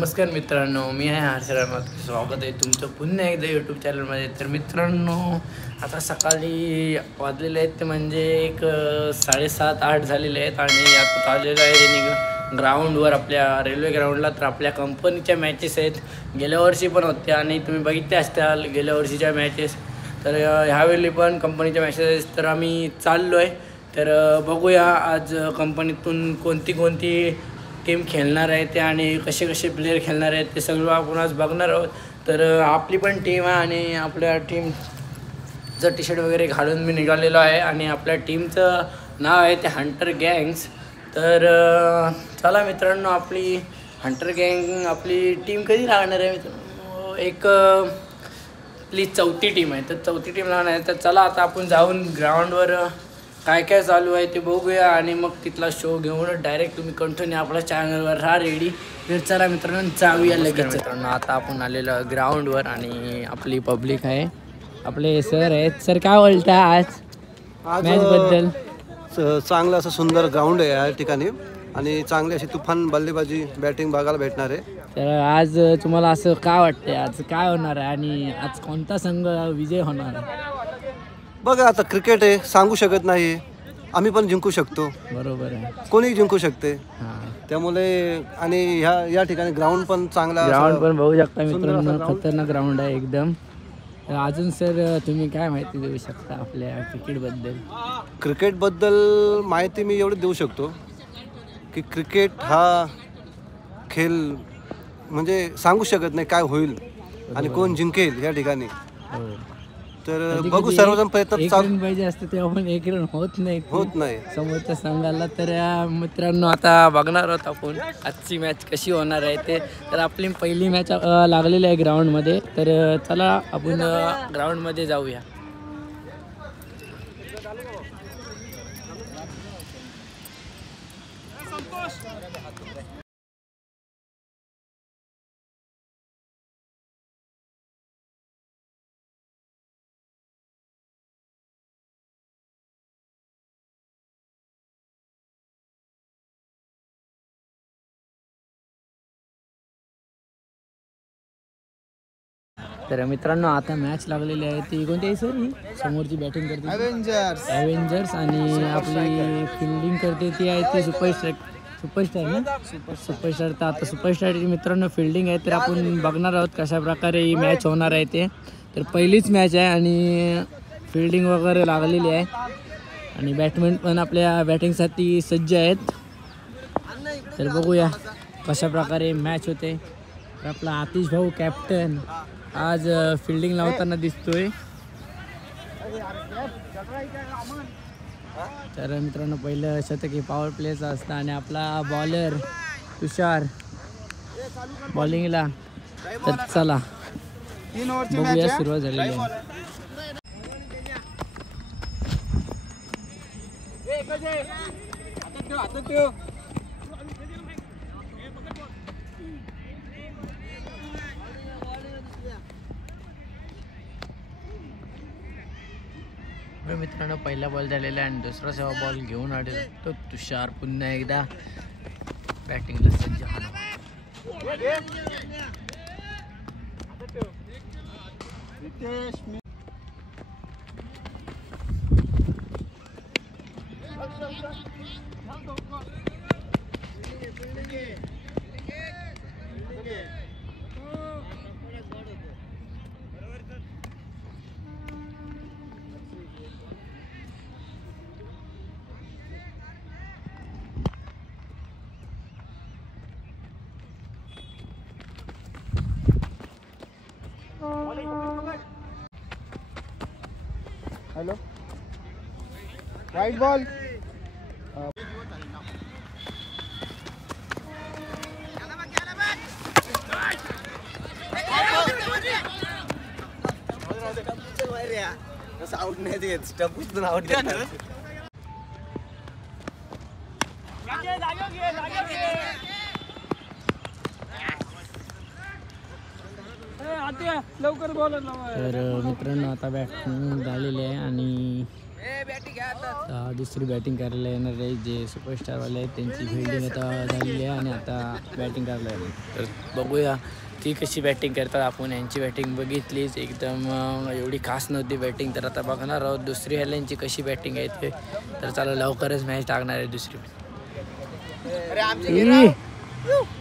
नमस्कार मित्रांनो, मी आहे हर्षरामात. स्वागत आहे तुमचं पुन्हा एकदा यूट्यूब चॅनलमध्ये. तर मित्रांनो, आता सकाळी वाजलेले आहेत ते म्हणजे एक 7:30-8 झालेले आहेत आणि आता आलेलं आहे त्यांनी ग्राउंडवर, आपल्या रेल्वे ग्राउंडला. तर आपल्या कंपनीच्या मॅचेस आहेत, गेल्या वर्षी पण होत्या आणि तुम्ही बघितले असताल गेल्या वर्षीच्या मॅचेस. तर ह्यावेळी पण कंपनीच्या मॅचेस. तर आम्ही चाललो आहे. तर बघूया आज कंपनीतून कोणती टीम खेळणार आहे ते आणि कसे कसे प्लेयर खेळणार आहेत ते सगळं आपण आज बघणार आहोत. तर आपली पण टीम आहे आणि आपल्या टीमचं टी शर्ट वगैरे घालून मी निघालेलो आहे आणि आपल्या टीमचं नाव आहे ते हंटर गँग्स. तर चला मित्रांनो, आपली हंटर गँग आपली टीम कधी लागणार आहे मित्रांनो? एक आपली 4थी टीम आहे. तर 4थी टीम लागणार आहे. तर चला आता आपण जाऊन ग्राउंडवर काय काय चालू आहे ते बघूया आणि मग तिथला शो घेऊन डायरेक्ट तुम्ही कंटिन्यू आपल्या चॅनलवर राहा रेडी. तर चला मित्रांनो, जाऊया लगेच. मित्रांनो, आता आपण आलेलो ग्राउंडवर आणि आपली पब्लिक आहे, आपले सर आहेत. सर, काय बोलता आज मॅचबद्दल? चांगलं असं सुंदर ग्राउंड आहे या ठिकाणी आणि चांगली अशी तुफान बल्लेबाजी बॅटिंग बघायला भेटणार आहे. तर आज तुम्हाला असं काय वाटतंय, आज काय होणार आहे आणि आज कोणता संघ विजय होणार आहे? बघा, आता क्रिकेट आहे, सांगू शकत नाही. आम्ही पण जिंकू शकतो, बरोबर आहे, कोणीही जिंकू शकते. हां, त्यामुळे आणि या ठिकाणी ग्राउंड पण चांगला, ग्राउंड पण बघू शकता मित्रांनो, खतरनाक ग्राउंड आहे एकदम. अजून सर तुम्ही काय माहिती देऊ शकता आपल्या क्रिकेटबद्दल? क्रिकेटबद्दल माहिती मी एवढी देऊ शकतो की क्रिकेट हा खेळ म्हणजे सांगू शकत नाही काय होईल आणि कोण जिंकेल या ठिकाणी. तर बघू, सर्वजण प्रयत्न चालू पाहिजे असते तेव्हा पण एक रन होत नाही समोरच्या संघाला. तर मित्रांनो, आता बघणार आहोत आपण आजची मॅच कशी होणार आहे ते. तर आपली पहिली मॅच लागलेली आहे ग्राउंडमध्ये. तर चला आपण ग्राउंडमध्ये जाऊया. तर मित्रांनो, आता मॅच लागलेली आहे. ती कोणती आहे सर? ही समोरची बॅटिंग करते ॲव्हेंजर्स आणि आपली फिल्डिंग करते ती आहे ती सुपरस्टार ना, सुपरस्टार. तर आता सुपरस्टारची मित्रांनो फिल्डिंग आहे. तर आपण बघणार आहोत कशा प्रकारे ही मॅच होणार आहे ते. तर पहिलीच मॅच आहे आणि फिल्डिंग वगैरे लागलेली आहे आणि बॅटमॅन पण आपल्या बॅटिंगसाठी सज्ज आहेत. तर बघूया कशा प्रकारे मॅच होते. तर आपला आतिश भाऊ कॅप्टन आज फिल्डिंग लावताना दिसतोय. तर मित्रांनो, पहिलं शतक हे पॉवर प्लेचं असतं आणि आपला बॉलर तुषार बॉलिंगला. तर चला बघूया, सुरुवात झालेली आहे. मित्रांनो, पहिला बॉल झालेला आहे आणि दुसरा सेवा बॉल घेऊन आलेला तो तुषार पुन्हा एकदा बॅटिंगला सज्ज. हॅलो, वाईट बॉल. आउट नाही देत, स्टंपच आउट देणार. तर मित्रांनो, आता बॅटिंग झालेली आहे आणि दुसरी बॅटिंग करायला येणार आहे जे सुपरस्टारवाले आहेत त्यांची फिल्डिंग आता झालेली आहे आणि आता बॅटिंग करायला येणार. तर बघूया ती कशी बॅटिंग करतात. आपण यांची बॅटिंग बघितलीच एकदम एवढी खास नव्हती बॅटिंग. तर आता बघणार आहोत दुसरी हेल्यांची कशी बॅटिंग आहे ते. तर चला लवकरच मॅच टाकणार आहे दुसरी.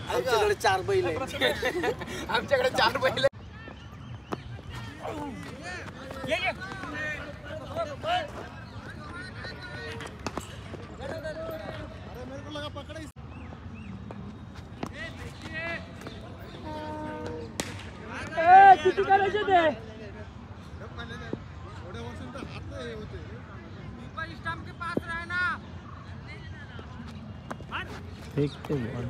आमच्याकडे 4 बैल आमच्याकडे 4 बैल. किती करायचे ते फेकते बॉल.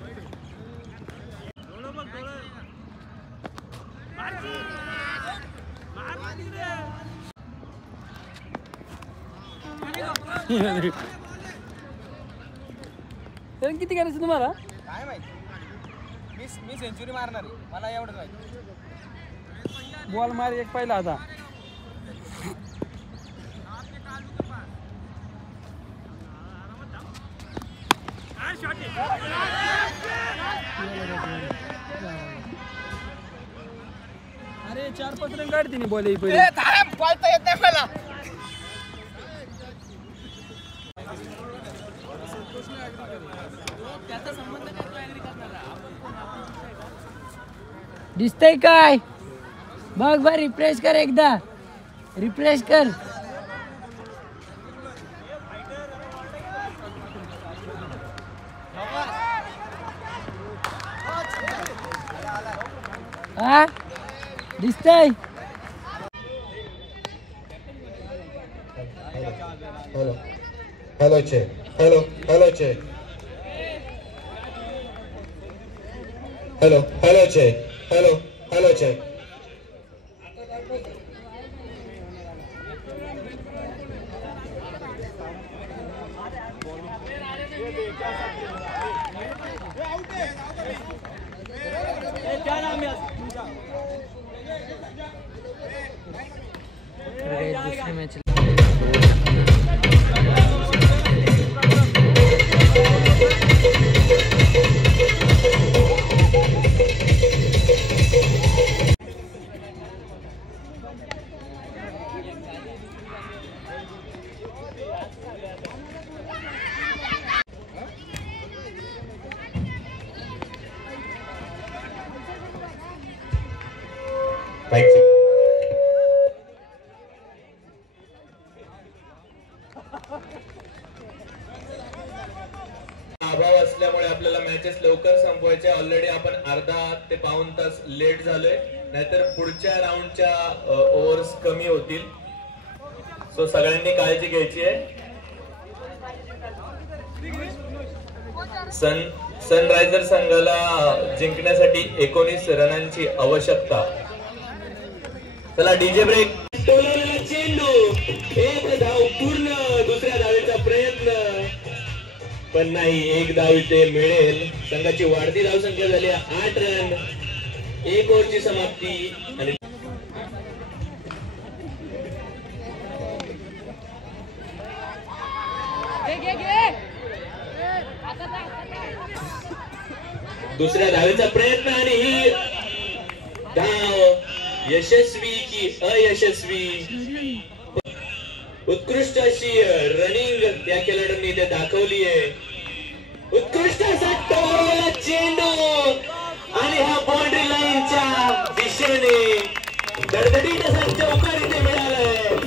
किती करायचं तुम्हाला काय माहिती. मी सेंचुरी मारणार आहे मला एवढंच माहिती. बॉल मार एक पहिला आता. अरे 4-5 रन काढते नाही बॉल पहिले. बोलता येत नाही मला. दिसतंय काय बघ बघ. रिफ्रेश कर एकदा. रिफ्रेश कर. हा दिसतंय. Hello. Hello, check. Hello. Hello, check. Hello. Hello, check. Hello. Hello, check. दुसरी मॅच अभाव असल्यामुळे आपल्याला मॅचेस लवकर संपवायचे. ऑलरेडी आपण अर्धा ते पाऊण तास लेट झालोय. नाहीतर पुढच्या राऊंडच्या ओव्हर्स कमी होतील. सो सगळ्यांनी काळजी घ्यायची आहे. सनरायझर संघाला जिंकण्यासाठी 19 रनांची आवश्यकता. चला डीजे ब्रेक. टोलवलेला चेंडू. एक धाव पूर्ण. दुसऱ्या धावेचा प्रयत्न पण नाही. एक धाव इथे मिळेल. संघाची वाढती धावसंख्या झाली 8 रन. 1 ओव्हरची समाप्ती. आणि दुसऱ्या धावेचा प्रयत्न आणि ही धाव यशस्वी की अयशस्वी. उत्कृष्ट अशी रनिंग त्या खेळाडूंनी इथे दाखवली आहे. उत्कृष्ट असा टोलवलेला चेंडू आणि हा बाउंड्री लाईनच्या दिशेने दडदडीत असा चौकार इथे मिळालाय.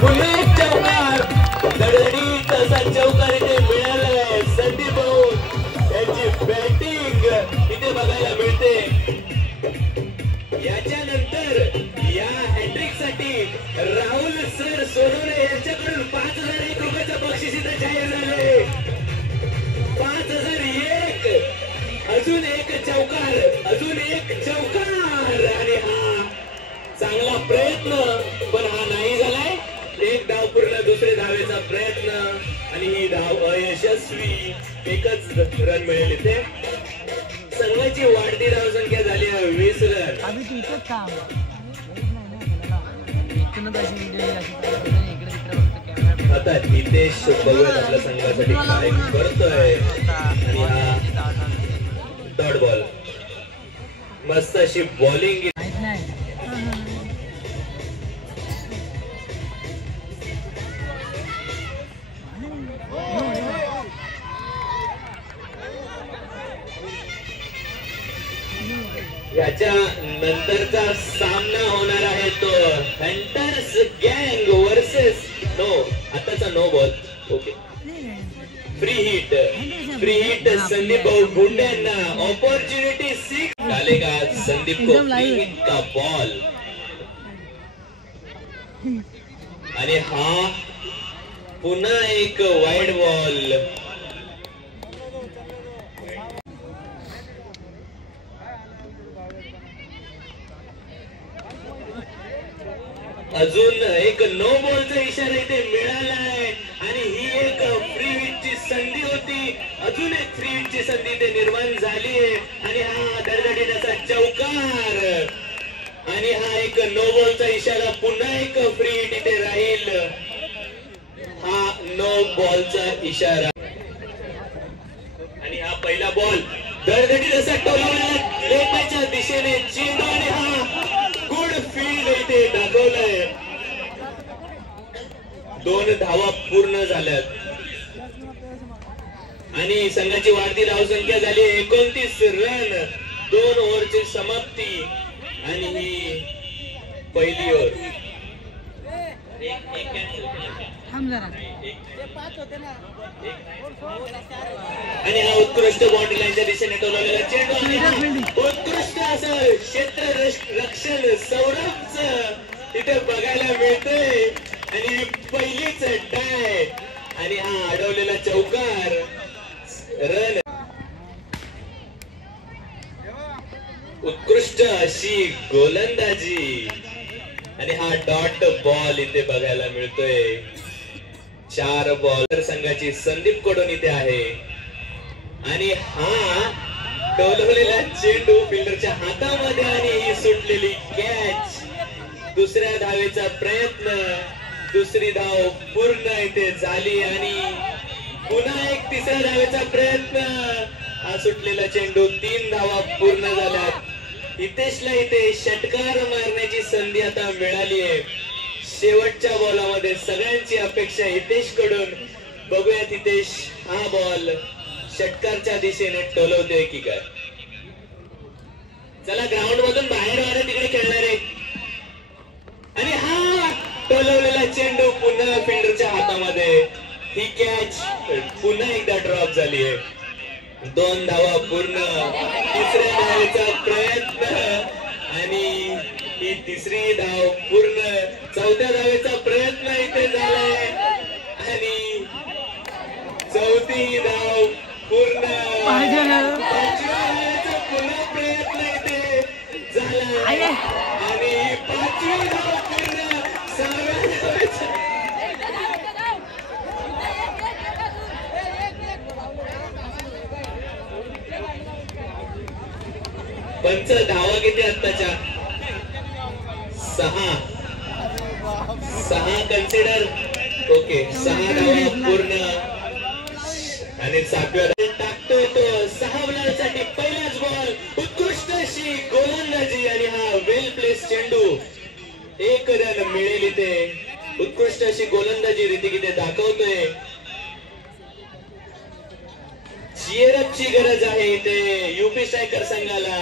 पुन्हा एक चौकार. दडदडीत असा चौकार इथे मिळालाय. संदीप भाऊ यांची बॅटिंग इथे बघायला मिळते. याच्यानंतर या हॅट्रिक साठी राहुल सर सोनवणे यांच्याकडून 5001 रुपयाचं बक्षीस इथे जाहीर झाले. 5001. अजून एक चौकार. अजून एक चौकार आणि हा चांगला प्रयत्न पण हा नाही झालाय. एक धाव पूर्ण. दुसरे धावेचा प्रयत्न आणि ही धाव अयशस्वी. एकच रन मिळेल इथे. संघाची वाढती धावसंख्या झाली आता हितेश बघूयात आपल्या संघासाठी काय करतोय आणि हा डॉट बॉल मस्त अशी बॉलिंग याच्या नंतरचा सामना होणार आहे तो हंटर्स गँग वर्सेस नो आताचा no ball okay free hit Sandeep गुंड्यांना अपॉर्च्युनिटी 6 डालेगा संदीप को फ्री हिट का बॉल आणि हा पुन्हा एक वाईड बॉल अजून एक नो बॉलचा इशारा इथे मिळालाय आणि ही एक फ्री हिटची संधी होती अजून एक फ्री हिटची संधी इथे निर्माण झाली आहे आणि हा धडधडीचा चौकार आणि हा एक नो बॉलचा इशारा पुन्हा एक फ्री हिट इथे राहील हा नो बॉलचा इशारा आणि हा पहिला बॉल धडधडीचा टोलावला लेटाच्या दिशेने चेंडू आणि हा गुड फील्ड इथे दाखवलाय 2 धावा पूर्ण झाल्यात आणि संघाची वाढती धावसंख्या झाली 29 रन 2 ओव्हरची समाप्ती आणि ही पहिली ओव्हर आणि हा उत्कृष्ट बाउंड्री लाईनच्या दिशेने टोलवलेला चेंडू आणि उत्कृष्ट असं क्षेत्र रक्षण सौरभच इथे बघायला मिळतंय आणि पहिलीच डाय आणि हा अडवलेला चौकार रन उत्कृष्ट अशी गोलंदाजी आणि हा डॉट बॉल इथे बघायला मिळतोय 4 बॉलर संघाची संदीप कडून इथे आहे आणि हा टोलवलेला चेंडू फिल्डरच्या हातामध्ये आणि ही सुटलेली कॅच दुसऱ्या धावेचा प्रयत्न दुसरी धाव पूर्ण इथे झाली आणि पुन्हा एक तिसऱ्या धावेचा प्रयत्न हा सुटलेला चेंडू 3 धावा पूर्ण झाल्यात हितेशला इथे षटकार मारण्याची संधी आता मिळाली आहे शेवटच्या बॉलामध्ये सगळ्यांची अपेक्षा हितेश कडून बघूयात हितेश हा बॉल षटकारच्या दिशेने टोलवतोय की काय चला ग्राउंड मधून बाहेर वारे तिकडे खेळणारे आणि हा टोलवलेला चेंडू पुन्हा फिल्डरच्या हातामध्ये ही कॅच पुन्हा एकदा ड्रॉप झाली आहे 2 धावा पूर्ण तिसऱ्या धावेचा प्रयत्न आणि ही तिसरी धाव पूर्ण चौथ्या धावेचा प्रयत्न इथे झालाय आणि चौथी धाव पूर्ण पुन्हा प्रयत्न इथे झाला आणि 5वी धाव पूर्ण 6व्या धावेचा पंच धावा किती आत्ताच्या 6 कन्सिडर ओके 6 धावा पूर्ण आणि 7व्या टाकतोय तो 6 बॉलसाठी पहिलाच बॉल उत्कृष्ट अशी गोलंदाजी आणि हा वेल प्लेस चेंडू 1 रन मिळेल इथे उत्कृष्ट अशी गोलंदाजी ऋतिक इथे दाखवतोय चिअरअपची गरज आहे इथे यूपी स्ट्रायकर संघाला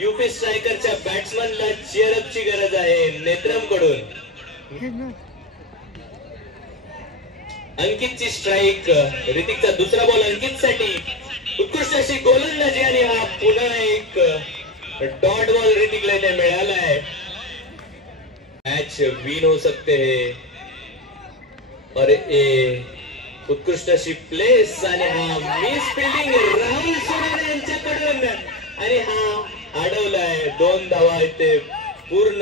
यूपी स्ट्रायकरच्या बॅट्समनला चिअरअपची गरज आहे नेत्रम कडून अंकितची स्ट्राईक ऋतिकचा दुसरा बॉल अंकित साठी उत्कृष्ट अशी गोलंदाजी आणि हा पुन्हा एक डॉट बॉल ऋतिकला इथे मिळालाय मैच विन हो सकते हैं और ये उत्कृष्ट अशी प्लेस आणि हा मिस फिल्डिंग राहुल सोनाने यांच्याकडून आणि हा अडवलाय 2 धावा इथे पूर्ण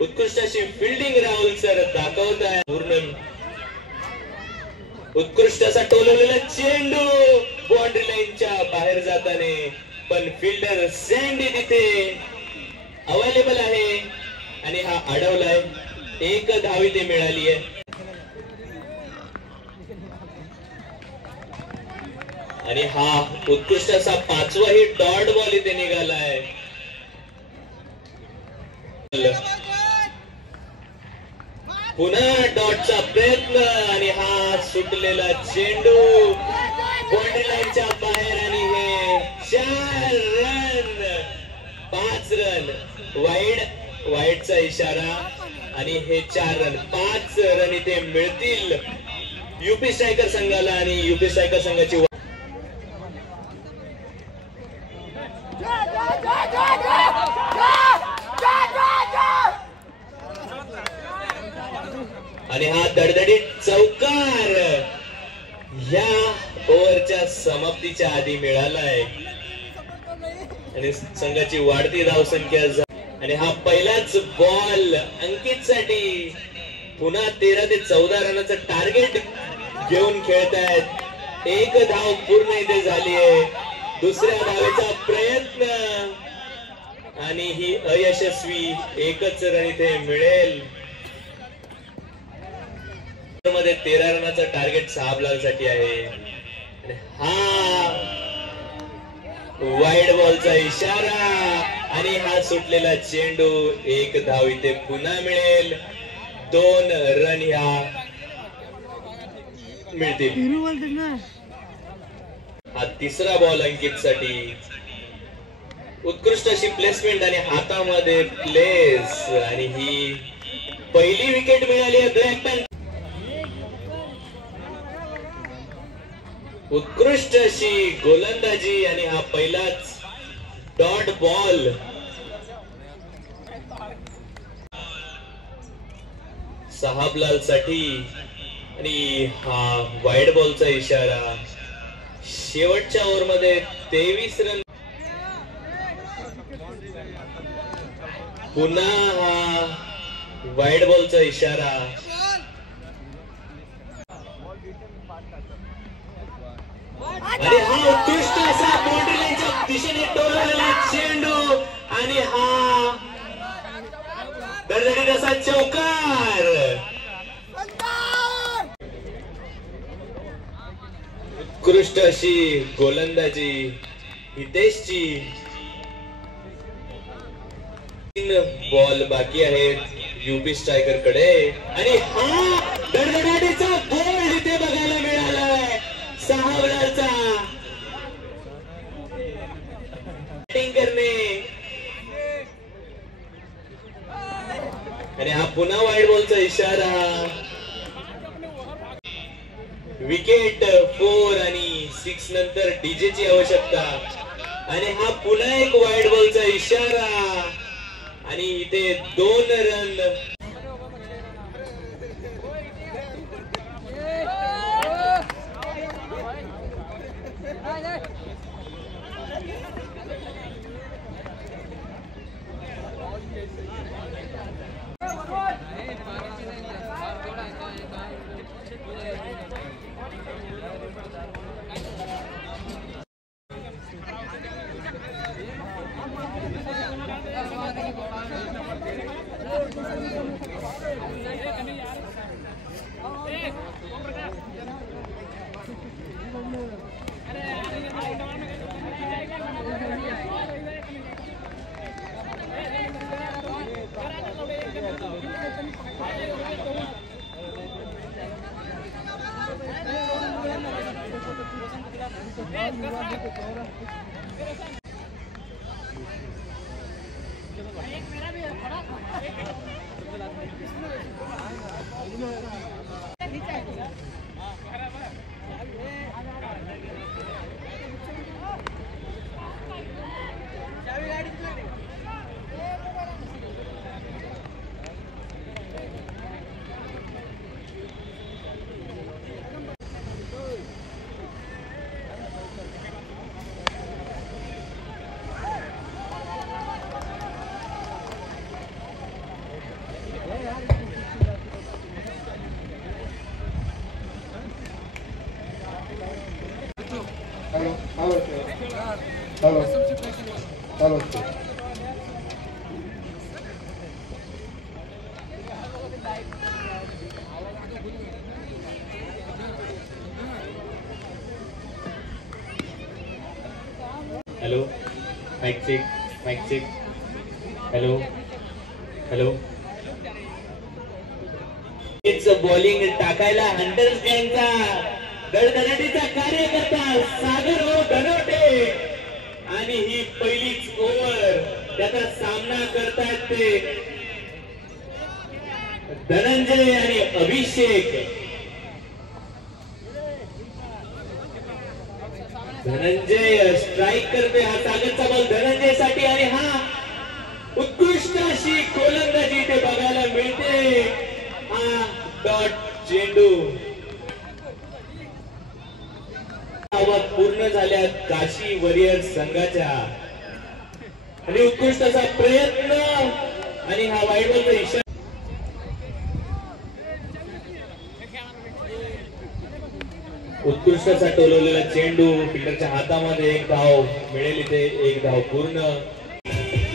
उत्कृष्ट अशी फिल्डिंग राहुल सर दाखवत आहे पूर्ण उत्कृष्ट असा टोलवलेला चेंडू बाउंड्री लाईनच्या बाहेर जाताना पण फिल्डर सँडी तिथे अवेलेबल आहे आणि हा अडवलाय. एक धाव इथे मिळाली आहे आणि हा उत्कृष्ट असा 5वाही डॉट बॉल इथे निघालाय. पुन्हा डॉटचा प्रयत्न आणि हा सुटलेला चेंडू बाउंड्री लाईनच्या बाहेर आणि हे 4 रन 5 रन वाईडचा इशारा आणि हे 4 रन 5 रन इथे मिळतील यूपी स्ट्रायकर संघाला आणि यूपी स्ट्रायकर संघाची आणि हा दडदडीत चौकार या ओव्हरच्या समाप्तीच्या आधी मिळालाय आणि संघाची वाढती धावसंख्या आणि हा पहिलाच बॉल अंकित साठी. पुन्हा 13 ते 14 रनाचं टार्गेट घेऊन खेळतायत. एक धाव पूर्ण इथे झाली आहे. दुसऱ्या धावेचा प्रयत्न आणि ही अयशस्वी. एकच रन इथे मिळेल. मध्ये 13 रनाचा टार्गेट साहबलाल साठी आहे. हा वाईड बॉलचा इशारा आणि हा सुटलेला चेंडू. एक धाव इथे पुन्हा मिळेल. 2 रन ह्या मिळतील. हा तिसरा बॉल अंकित साठी. उत्कृष्ट अशी प्लेसमेंट आणि हातामध्ये प्लेस आणि ही पहिली विकेट मिळाली आहे ब्लॅक पॅन. उत्कृष्ट अशी गोलंदाजी आणि हा पहिलाच डॉट बॉल. साहबलाल साठी आणि हा वाईड बॉलचा इशारा. शेवटच्या ओव्हर मध्ये 23 रन. पुन्हा हा वाईड बॉलचा इशारा. आणि हा उत्कृष्ट असा बाउंड्री लाईनच्या दिशेने टोललेला चेंडू आणि हा दडदडीत असा चौकार. उत्कृष्ट अशी गोलंदाजी हितेशची. 3 बॉल बाकी आहेत यूपी स्ट्रायकर कडे आणि हा दडदडीचा गोल इथे बघायला मिळालाय साहबलालचा. बॅटिंग करणे आणि हा पुन्हा वाईड बॉलचा इशारा. विकेट 4 आणि 6 नंतर डीजे ची आवश्यकता आणि हा पुन्हा एक वाईड बॉलचा इशारा आणि इथे 2 run. Hello. Hello mike check hello hello. Bowling टाकायला हंटर्स गँगचा दणदणाटीचा कार्यकर्ता सागर हो धनोटे आणि ही पहिलीच ओव्हर त्याचा सामना करतायत ते धनंजय आणि अभिषेक. धनंजय स्ट्राईक करते. हा सागरचा बॉल धनंजय साठी आणि हा उत्कृष्ट अशी गोलंदाजी इथे बघायला मिळते. हा डॉट चेंडू पूर्ण झाल्या काशी वॉरियर्स संघाच्या आणि उत्कृष्ट असा प्रयत्न आणि हा वाईड बॉलचा इशारा. उत्कृष्ट असा टोलवलेला चेंडू फिल्डरच्या हातामध्ये. एक धाव मिळेल इथे. एक धाव पूर्ण.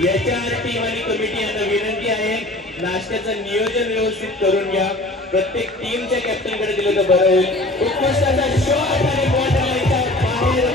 याच्या टीम आणि कमिटी यांना विनंती आहे नाश्त्याचं नियोजन व्यवस्थित करून घ्या. प्रत्येक टीमच्या कॅप्टन कडे दिलं तर बरं होईल. उत्कृष्ट असा शॉट आणि बॉल बाहेर.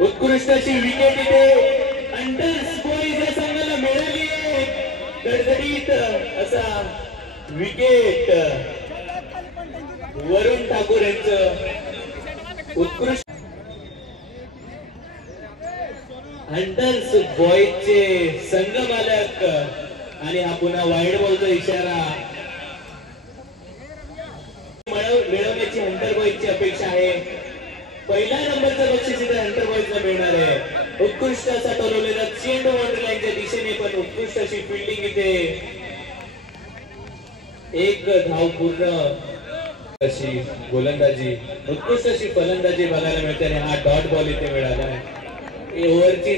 उत्कृष्ट अशी विकेट इथे अंडर्स बॉईज या संघाला मिळाली आहे. दणदणीत असा विकेट वरुण ठाकूर यांचं उत्कृष्ट. अंडर्स बॉईजचे संघ मालक आणि हा पुन्हा वाईड बॉलचा इशारा. मिळवण्याची हंटर बॉईजची अपेक्षा आहे. पहिला नंबरचं बक्षीस इथे हंटर बॉईजला मिळणार आहे. उत्कृष्ट असा ठरवलेला चेंडू वॉन्डरलाईनच्या दिशेने पण उत्कृष्ट अशी फिल्डिंग इथे. एक धाव पूर्ण अशी गोलंदाजी उत्कृष्ट अशी फलंदाजी बघायला मिळते आणि हा डॉट बॉल इथे मिळाला आहे. ओव्हरची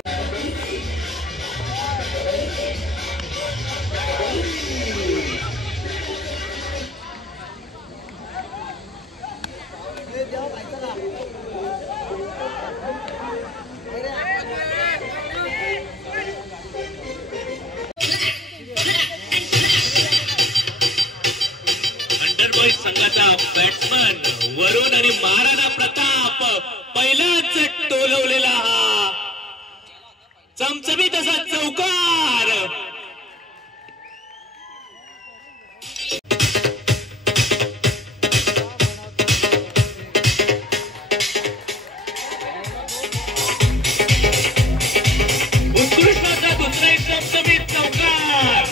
संघाचा बॅट्समन वरुण आणि महाराणा प्रताप पहिलाच टोलवलेला हा चमचमीत असा चौकार. उत्कृष्ट असा दुसरा एक चमचमीत चौकार.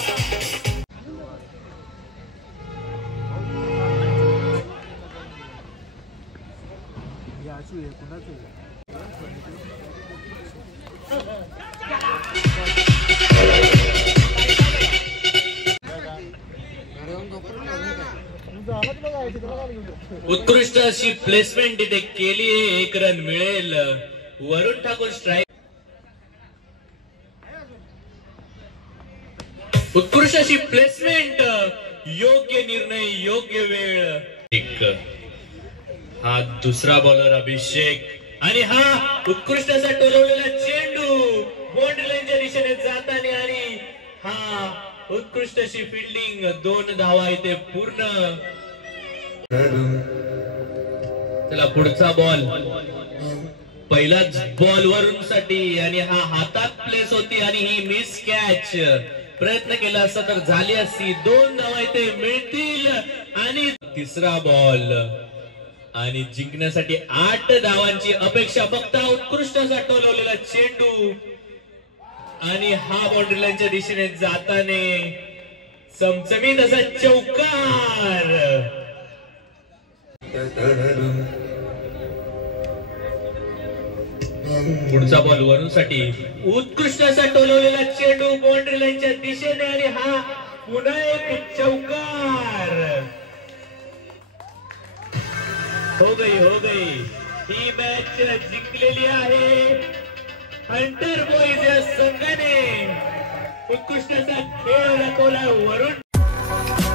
उत्कृष्ट अशी प्लेसमेंट इथे केली. एक रन मिळेल. वरुण ठाकूर स्ट्राईक. उत्कृष्ट अशी प्लेसमेंट. योग्य निर्णय योग्य वेळ. हा दुसरा बॉलर अभिषेक आणि हा उत्कृष्ट असा टोलवलेला चेंडू बाउंड्री लाईनच्या दिशेने जाताना आणि हा उत्कृष्ट अशी फिल्डिंग. 2 धावा इथे पूर्ण. चला पुढचा बॉल. पहिलाच बॉल वरून साठी आणि हा हातात प्लेस होती आणि ही मिस कॅच. प्रयत्न केला असता तर झाली असती. 2 धावा इथे मिळतील आणि तिसरा बॉल आणि जिंकण्यासाठी 8 धावांची अपेक्षा. फक्त उत्कृष्ट असा टोलवलेला चेंडू आणि हा बाउंड्री लाईनच्या दिशेने जाताने चमचमीत असा चौकार. पुढचा बॉल वरूनसाठी. उत्कृष्ट असा टोलवलेला चेंडू बाउंड्री लाईनच्या दिशेने आणि हा पुन्हा एक चौकार. हो गई ही मॅच जिंकलेली आहे हंटर बॉईज या संघाने उत्कृष्ट असा खेळ दाखवला वरुण